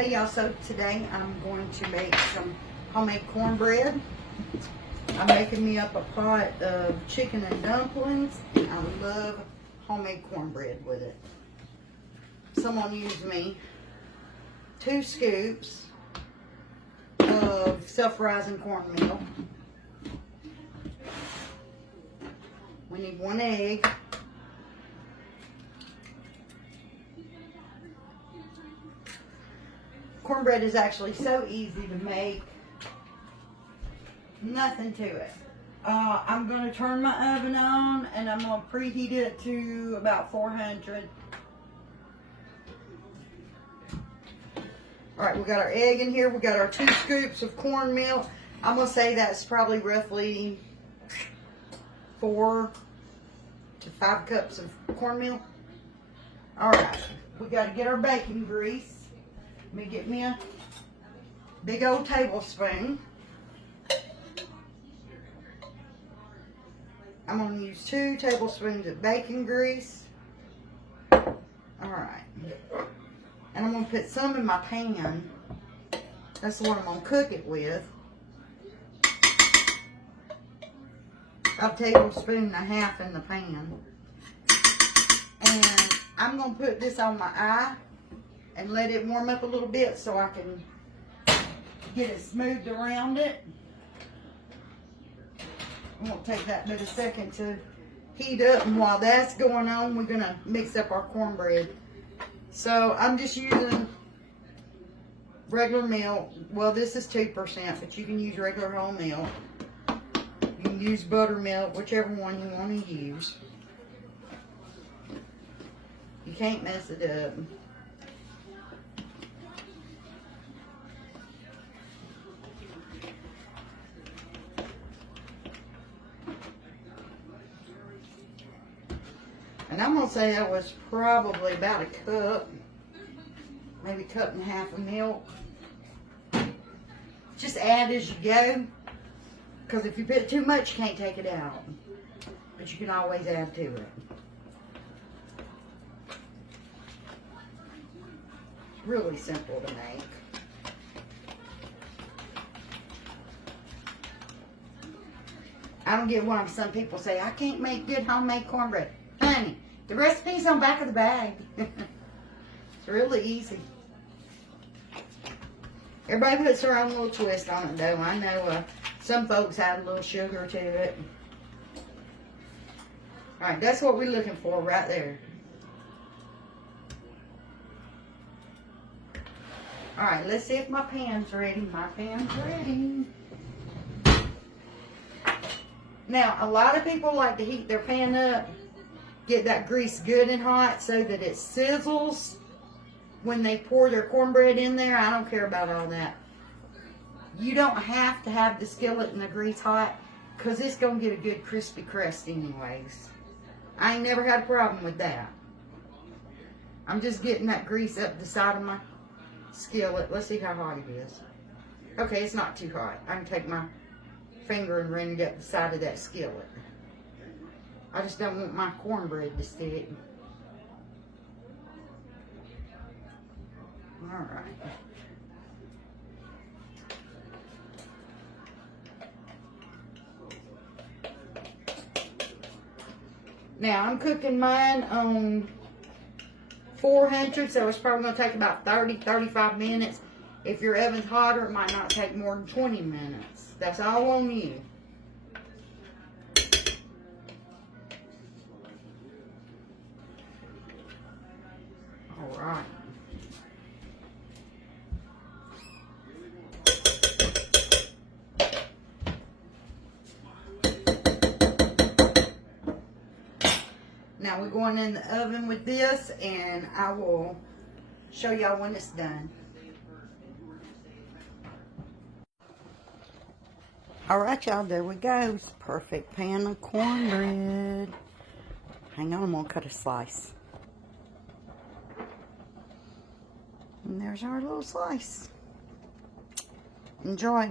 Hey y'all, so today I'm going to make some homemade cornbread. I'm making me up a pot of chicken and dumplings, and I love homemade cornbread with it. So I'm going to use me 2 scoops of self-rising cornmeal. We need 1 egg. Cornbread is actually so easy to make. Nothing to it. I'm going to turn my oven on and I'm going to preheat it to about 400. Alright, we got our egg in here. We got our 2 scoops of cornmeal. I'm going to say that's probably roughly 4 to 5 cups of cornmeal. Alright, we got to get our bacon grease. Let me get me a big old tablespoon. I'm going to use 2 tablespoons of bacon grease. Alright. And I'm going to put some in my pan. That's the one I'm going to cook it with. About 1.5 tablespoons in the pan. And I'm going to put this on my eye and let it warm up a little bit so I can get it smoothed around it. I'm going to take that bit a second to heat up, and while that's going on, we're going to mix up our cornbread. So I'm just using regular milk. Well, this is 2%, but you can use regular whole milk. You can use buttermilk, whichever one you want to use. You can't mess it up. And I'm going to say that was probably about 1 cup, maybe 1.5 cups of milk. Just add as you go, because if you put too much, you can't take it out. But you can always add to it. It's really simple to make. I don't get why some people say, I can't make good homemade cornbread. Honey, the recipe's on the back of the bag. It's really easy. Everybody puts their own little twist on it, though. I know some folks add a little sugar to it. Alright, that's what we're looking for right there. Alright, let's see if my pan's ready. My pan's ready. Now, a lot of people like to heat their pan up, get that grease good and hot so that it sizzles when they pour their cornbread in there. I don't care about all that. You don't have to have the skillet and the grease hot, because it's going to get a good crispy crust anyways. I ain't never had a problem with that. I'm just getting that grease up the side of my skillet. Let's see how hot it is. Okay, it's not too hot. I can take my finger and run it up the side of that skillet. I just don't want my cornbread to stick. Alright. Now, I'm cooking mine on 400, so it's probably going to take about 30-35 minutes. If your oven's hotter, it might not take more than 20 minutes. That's all on you. Alright. Now we're going in the oven with this, and I will show y'all when it's done. Alright y'all, there we go. It's a perfect pan of cornbread. Hang on, I'm going to cut a slice. And there's our little slice. Enjoy.